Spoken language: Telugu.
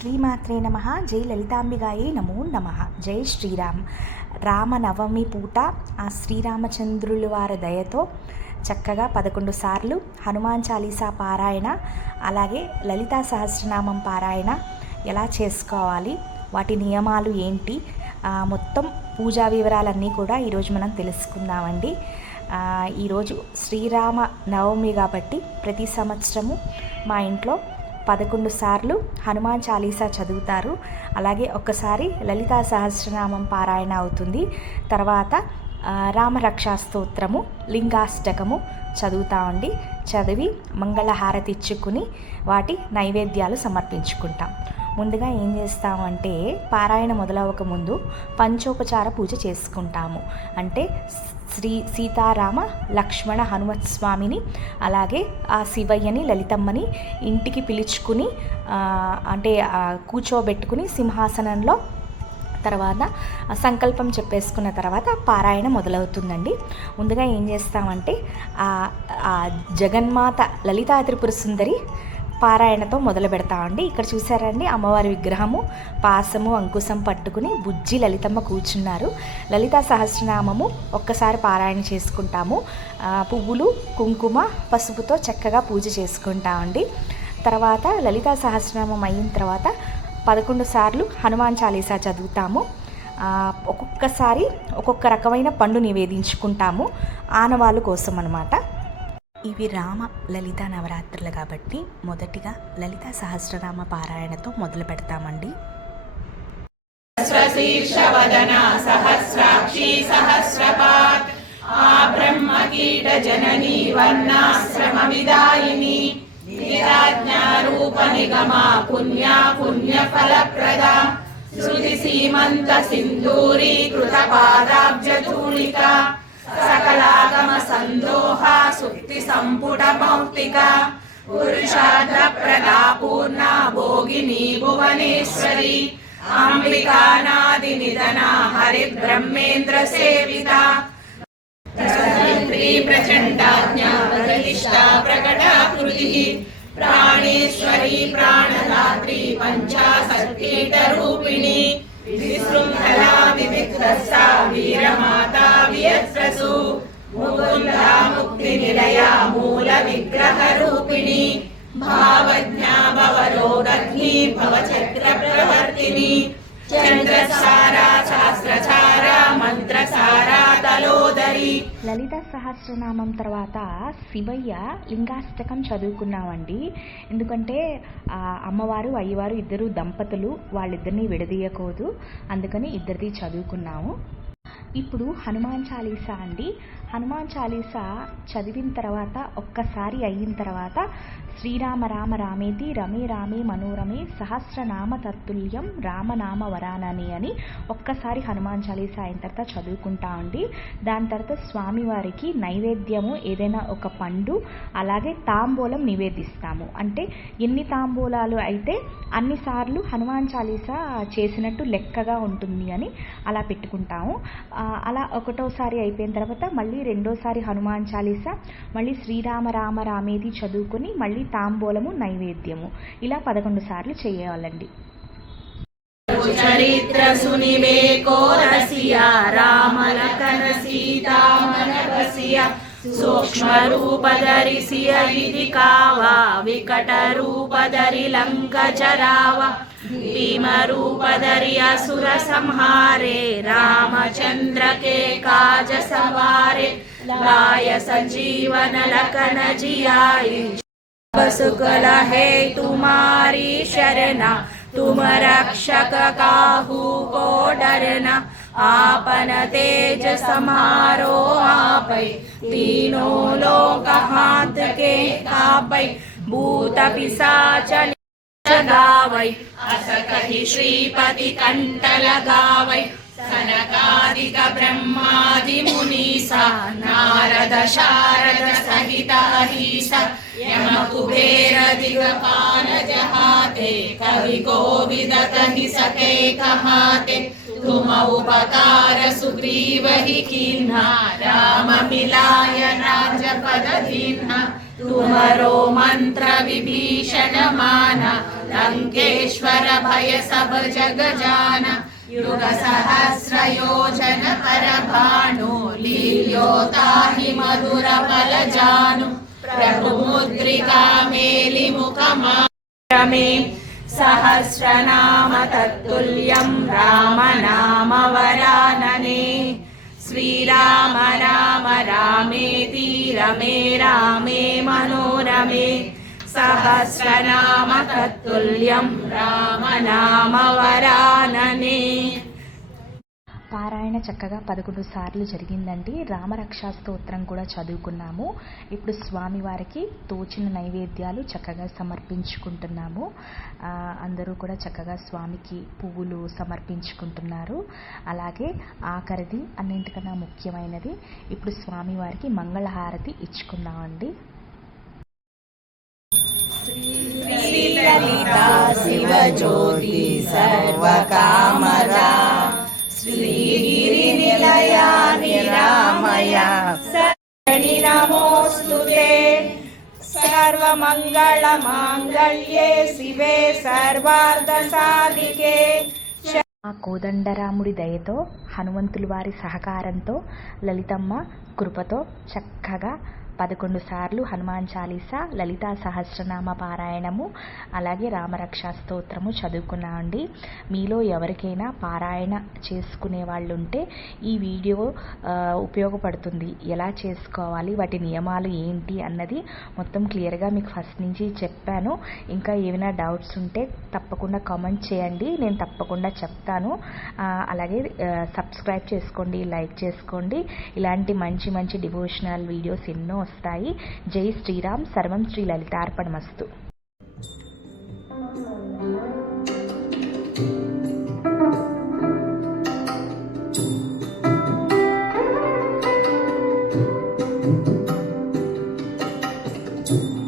శ్రీమాత్రే నమః. జై లలితాంబిగాయే నమో నమః. జై శ్రీరామ్. రామనవమి పూట ఆ శ్రీరామచంద్రుల వారి దయతో చక్కగా 11 సార్లు హనుమాన్ చాలీసా పారాయణ, అలాగే లలితా సహస్రనామం పారాయణ ఎలా చేసుకోవాలి, వాటి నియమాలు ఏంటి, మొత్తం పూజా వివరాలన్నీ కూడా ఈరోజు మనం తెలుసుకుందామండి. ఈరోజు శ్రీరామ నవమి కాబట్టి ప్రతి సంవత్సరము మా ఇంట్లో 11 సార్లు హనుమాన్ చాలీసా చదువుతారు. అలాగే ఒక్కసారి లలితా సహస్రనామం పారాయణ అవుతుంది. తర్వాత రామరక్షా స్తోత్రము, లింగాష్టకము చదువుతామండి. చదివి మంగళహారతి ఇచ్చుకుని వాటి నైవేద్యాలు సమర్పించుకుంటాం. ముందుగా ఏం చేస్తామంటే పారాయణ మొదలవక ముందు పంచోపచార పూజ చేసుకుంటాము. అంటే శ్రీ సీతారామ లక్ష్మణ హనుమత్ స్వామిని, అలాగే ఆ శివయ్యని లలితమ్మని ఇంటికి పిలుచుకుని అంటే కూర్చోబెట్టుకుని సింహాసనంలో తర్వాత సంకల్పం చెప్పేసుకున్న తర్వాత పారాయణ మొదలవుతుందండి. ముందుగా ఏం చేస్తామంటే జగన్మాత లలితా త్రిపుర సుందరి పారాయణతో మొదలు పెడతామండి. ఇక్కడ చూసారండి, అమ్మవారి విగ్రహము పాసము అంకుశం పట్టుకుని బుజ్జి లలితమ్మ కూర్చున్నారు. లలితా సహస్రనామము ఒక్కసారి పారాయణ చేసుకుంటాము. పువ్వులు కుంకుమ పసుపుతో చక్కగా పూజ చేసుకుంటామండి. తర్వాత లలితా సహస్రనామం అయిన తర్వాత 11 సార్లు హనుమాన్ చాలీసా చదువుతాము. ఒక్కొక్కసారి ఒక్కొక్క రకమైన పండు నివేదించుకుంటాము, ఆనవాళ్ళు కోసం అన్నమాట. ఇవి రామ లలిత నవరాత్రులు కాబట్టి మొదటిగా లలితా సహస్రనామ పారాయణతో మొదలు పెడతామండి. సహస్రశీర్షవదన సహస్రాక్షి సహస్రపాత్ ఆ బ్రహ్మకీట జననీ వర్ణాశ్రమ విదాయిని నిరాజ్ఞారూప నిగమ పుణ్యా పుణ్యఫలప్రద శృతి సీమంత సింధూరీకృత పాదాబ్జధూళిక సకలాగమ సందోహ సుక్తి సంపుట మౌక్తిక పురుషార్థ ప్రదాపూర్ణ భోగిని భువనేశ్వరి అంబికానాది నిధన హరి బ్రహ్మేంద్ర సేవిత ప్రచండాజ్ఞా ప్రతిష్టా ప్రకటాకృతి ప్రాణేశ్వరి ప్రాణదాత్రి పంచాశత్కీట రూపిణి విశృంఖలా వివిక్తస్సా వీరమాతా వియత్రసు ముకుందా ముక్తి నిలయ మూల విగ్రహ రూపిణి భావజ్ఞా భవరోగగ్ని భవచక్ర ప్రవర్తిని చంద్రసారా శాస్త్రచారా మంత్రసారా తలోదరి. లలిత సహస్రనామం తర్వాత శివయ్య లింగాష్టకం చదువుకున్నామండి. ఎందుకంటే అమ్మవారు అయ్యవారు ఇద్దరు దంపతులు, వాళ్ళిద్దరిని విడదీయకూడదు, అందుకని ఇద్దరిది చదువుకున్నాము. ఇప్పుడు హనుమాన్ చాలీసా అండి. హనుమాన్ చాలీసా చదివిన తర్వాత ఒక్కసారి అయిన తర్వాత శ్రీరామ రామ రామేతి రమే రామే మనోరమే సహస్రనామ తత్తుల్యం రామనామ వరానని అని ఒక్కసారి హనుమాన్ చాలీసా అయిన తర్వాత చదువుకుంటామండి. దాని తర్వాత స్వామివారికి నైవేద్యము ఏదైనా ఒక పండు, అలాగే తాంబూలం నివేదిస్తాము. అంటే ఎన్ని తాంబూలాలు అయితే అన్నిసార్లు హనుమాన్ చాలీసా చేసినట్టు లెక్కగా ఉంటుంది అని అలా పెట్టుకుంటాము. అలా ఒకటోసారి అయిపోయిన తర్వాత మళ్ళీ రెండోసారి హనుమాన్ చాలీసా, మళ్ళీ శ్రీరామ రామ రామేది చదువుకొని మళ్ళీ తాంబూలము నైవేద్యము, ఇలా 11 సార్లు చేయాలండి. చరిత్ర సునివేకో రసియా రామలకన సీతామన బసియా సూక్ష్మ రూపధరిసియ ఇది కావా వికట రూపధరి లంక చరావ భీమ రూపధరి అసుర సంహారే రామచంద్ర के काज सवारे लाय संजीवन लखन जियाई सुकल है तुम्हारी शरणा तुम रक्षक काहू को डरना आपन तेज समारो आपै तीनों लोक हाथ के कापै भूत पिशाच गावै अस कहि श्रीपति कंठ लगावै सनकादिक ब्रह्मादि मुनीसा नारद शारद सहित अहिसा यम कुबेर दिगपाल जहाते कवि कोविद कहि सके कहाते तुम उपकार सुग्रीव ही कीन्हा राम मिलाय राजपद दीन्हा तुम्हारो मंत्र विभीषण माना लंकेश्वर भय सब जग जाना युग सहस्र योजन पर भानु लील्योता हि मधुर बल जानु प्रभु मुद्रिका मेलि मुखमे सहस्रनाम तत्तुल्यं राम नाम वरानने श्रीराम राम रामेति रमे रामे मनोरमे सहस्रनाम तत्तुल्यं राम नाम वरानने. పారాయణ చక్కగా 11 సార్లు జరిగిందండి. రామరక్షా స్తోత్రం కూడా చదువుకున్నాము. ఇప్పుడు స్వామివారికి తోచిన నైవేద్యాలు చక్కగా సమర్పించుకుంటున్నాము. అందరూ కూడా చక్కగా స్వామికి పువ్వులు సమర్పించుకుంటున్నారు. అలాగే ఆఖరిది అన్నింటికన్నా ముఖ్యమైనది, ఇప్పుడు స్వామివారికి మంగళహారతి ఇచ్చుకుందామండి. శ్రీలలితా శివజ్యోతి సర్వకామదా శ్రీగిరి నిలయా నిరామయ శరణి నమోస్తుతే సర్వమంగళ మాంగళ్యే శివే సర్వార్థ సాధికే. ఆ కోదండరాముడి దయతో, హనుమంతుల వారి సహకారంతో, లలితమ్మ కృపతో చక్కగా 11 సార్లు హనుమాన్ చాలీసా, లలితా సహస్రనామ పారాయణము, అలాగే రామరక్షా స్తోత్రము చదువుకున్నామండి. మీలో ఎవరికైనా పారాయణ చేసుకునే వాళ్ళు ఉంటే ఈ వీడియో ఉపయోగపడుతుంది. ఎలా చేసుకోవాలి, వాటి నియమాలు ఏంటి అన్నది మొత్తం క్లియర్గా మీకు ఫస్ట్ నుంచి చెప్పాను. ఇంకా ఏమైనా డౌట్స్ ఉంటే తప్పకుండా కామెంట్ చేయండి, నేను తప్పకుండా చెప్తాను. అలాగే సబ్స్క్రైబ్ చేసుకోండి, లైక్ చేసుకోండి. ఇలాంటి మంచి మంచి డివోషనల్ వీడియోస్ ఎన్నో వస్తాయి. జై శ్రీరామ్. సర్వం శ్రీ లలితార్పణమస్తు. Thank you.